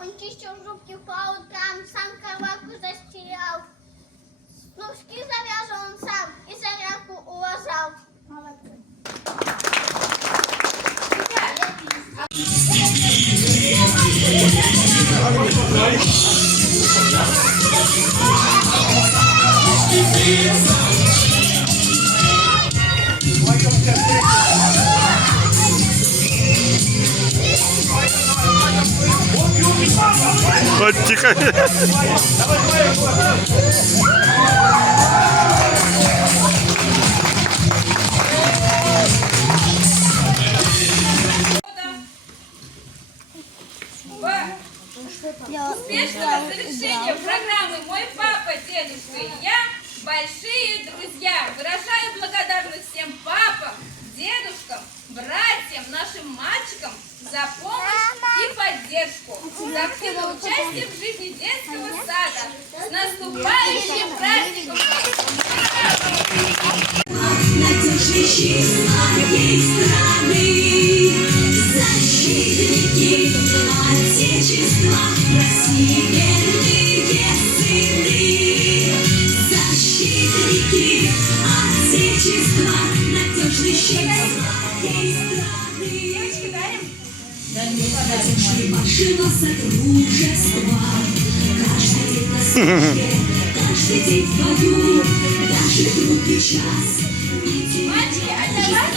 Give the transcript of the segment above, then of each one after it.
Он чистил зубки по утрам, сам кроватку застелял. Носки завязывал он сам и зарядку уважал. Молодцы. Вот тихо. Успешного завершения программы «Мой папа, дедушка и я» большие друзья. Выражаю благодарность всем папам, дедушкам, братьям, нашим мальчикам за помощь и поддержку, за активное участие в жизни детского сада. С наступающим праздником! Защитники Отечества, России верные сыны. Защитники Отечества, надежный щит своей страны. Вашего содружества, каждый день на службе, каждый день в бою, даже трудный час. Мальчики, а для вас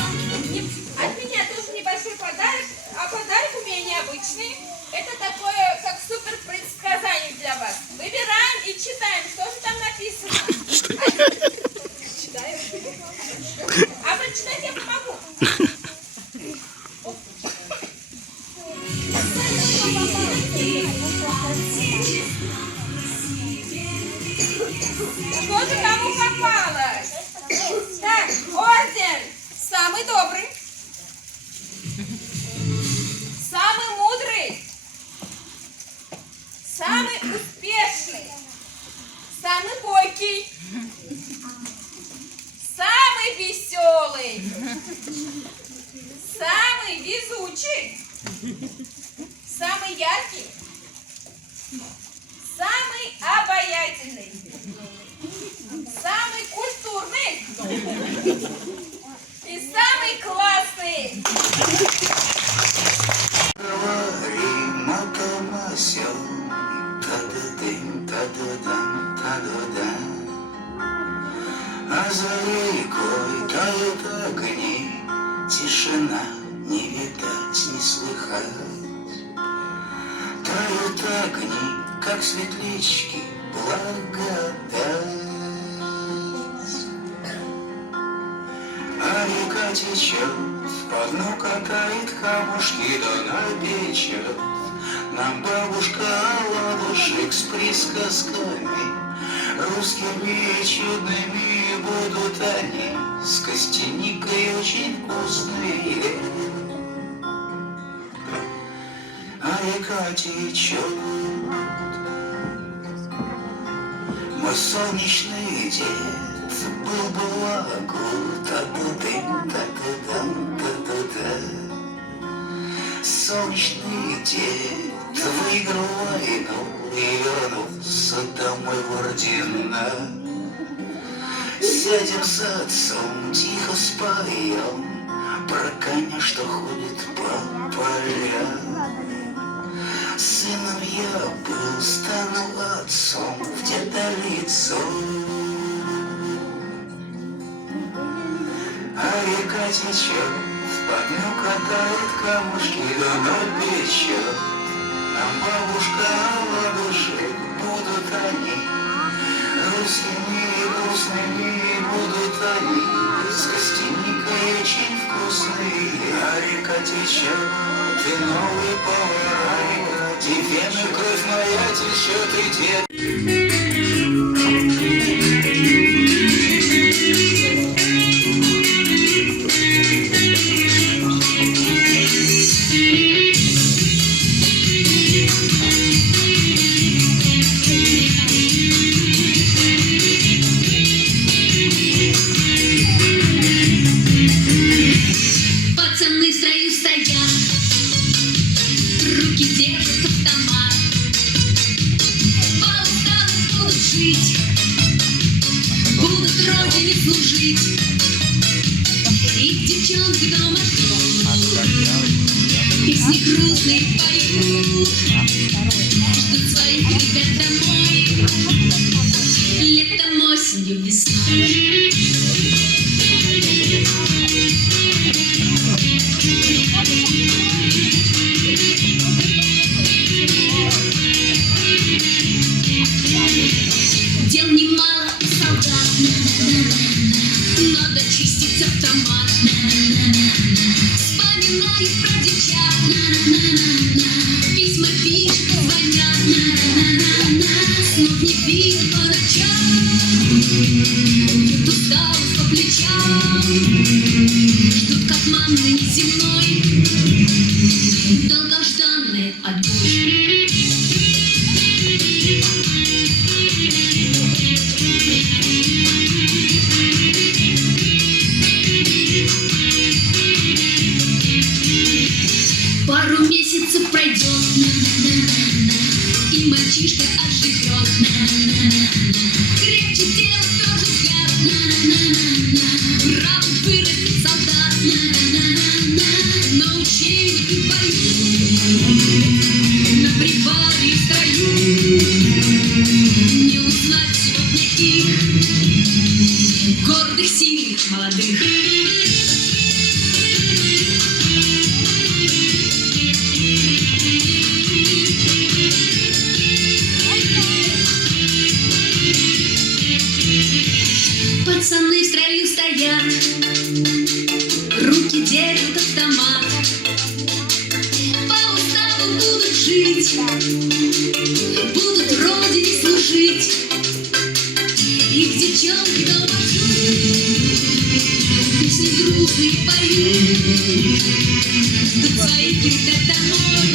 от меня тоже небольшой подарок, а подарок у меня необычный. Это такое, как суперпредсказание для вас. Выбираем и читаем, что же там написано. Читаем. А прочитать я помогу. Что же кому попалось? Так, орден. Самый добрый. Самый мудрый. Самый успешный. Самый бойкий. Самый веселый. Самый везучий. Самый яркий. Самый обаятельный. Самый культурный. И самый классный. Говорим о том о сём, та-да-дым, та-да-дам, та-да-дам. А за рекой тают огни, тишина не видать, не слыхать. Тают огни, как светлячки, благодать. А река течет, по дну катает камушки, да напечет нам бабушка оладушек с присказками. Русскими и чудными будут они, с костяникой очень вкусные. А река течет, мой солнечный дед был бы лагу, та-да-дым, та-да-дам, та-да-да. Солнечный дед выиграл войну и вернулся домой в Ордена. Сядем с отцом, тихо споем про коня, что ходит по полям. Сыном я был, стану отцом в деда лицо. А река течет, по дну катает камушки, да напечет нам бабушка оладушек, будут они. Русскими и грустными будут они, с костяникой очень вкусные. А река течет, ты новый повар, тебе на кровь моя течет и дед. Пацаны в строю стоят, руки держат автомат. жить, будут родине служить. Их девчонки дома ждут, песни грустные поют, ждут своих ребят домой, летом, осенью, весной. Дел немало у солдат, надо чистить автомат. Вспоминают про девчат, письма пишут, звонят. Снов не видят по ночам, бьют усталость по плечам. Ждут, как манны неземной, долгожданный отбой. Пару месяцев пройдет, и мальчишка оживет. Крепче тело, тверже взгляд, бравый вырастет солдат. На учении и бою, на привале и в строю, не узнать сегодня их, гордых, сильных, молодых. Пацаны в строю стоят, руки держат автомат. По уставу будут жить, будут родине служить. Их девчонки дома ждут, песни грустные поют, ждут своих ребят домой,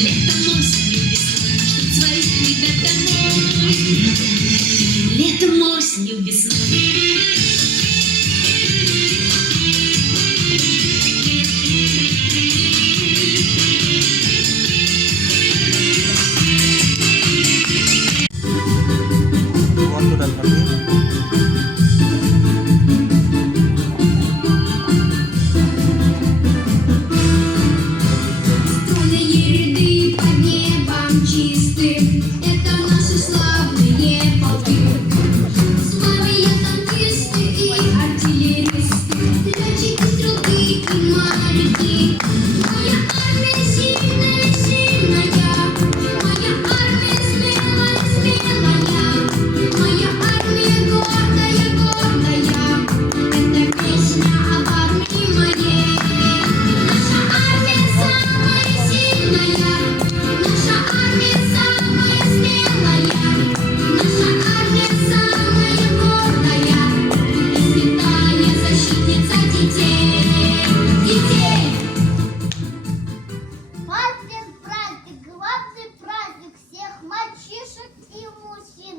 летом, осенью, весной. Ждут своих ребят домой, летом, осенью, весной. Waktu dan pergi. Стройные ряды под небом чистым, это наши славные полки. Славные танкисты и артиллеристы, летчики, стрелки и моряки. Моя армия сильная, сильная, моя армия смелая, смелая, моя армия гордая, гордая. Это песня об армии моей. Наша армия самая сильная, наша армия самая смелая, наша армия самая гордая и святая защитница детей, детей. Праздник, главный праздник всех мальчишек и мужчин.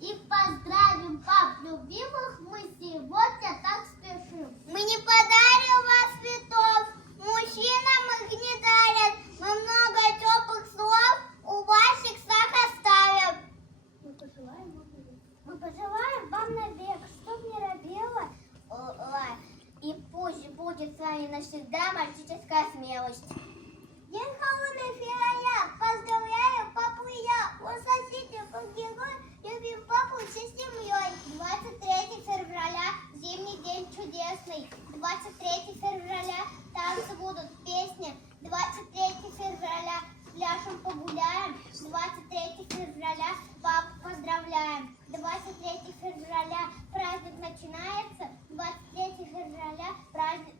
И поздравим пап любимых мы сегодня так спешим. Мы не подарим вас цветов, мужчинам их не дарят. Мы много теплых слов у ваших сак оставим. Мы пожелаем вам навек, чтоб не робела, и пусть будет с вами навсегда мальчишеская смелость. День холодный февраля, поздравляю папу я, у соседей по герою, любим папу всей семьей. 23 февраля, зимний день чудесный, 23 февраля, танцы будут, песни, 23 февраля, пляшем погуляем, 23 февраля, папу поздравляем, 23 февраля, праздник начинается, 23 февраля, праздник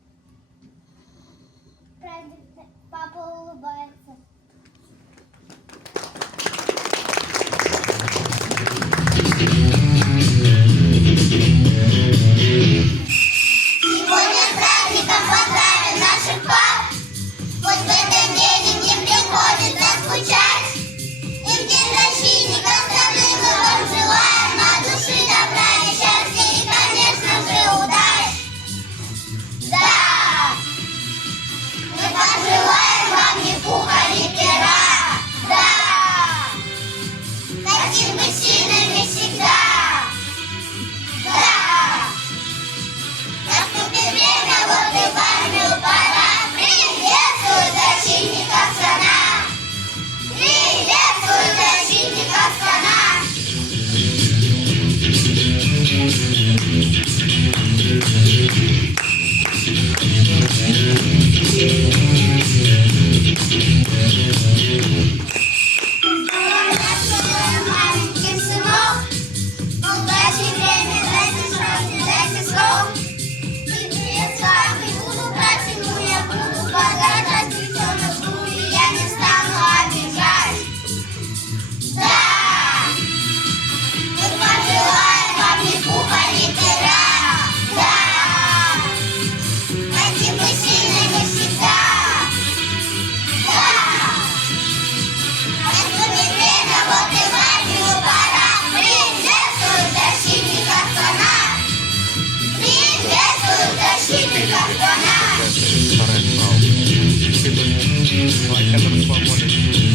Давай, сейчас расслабоны.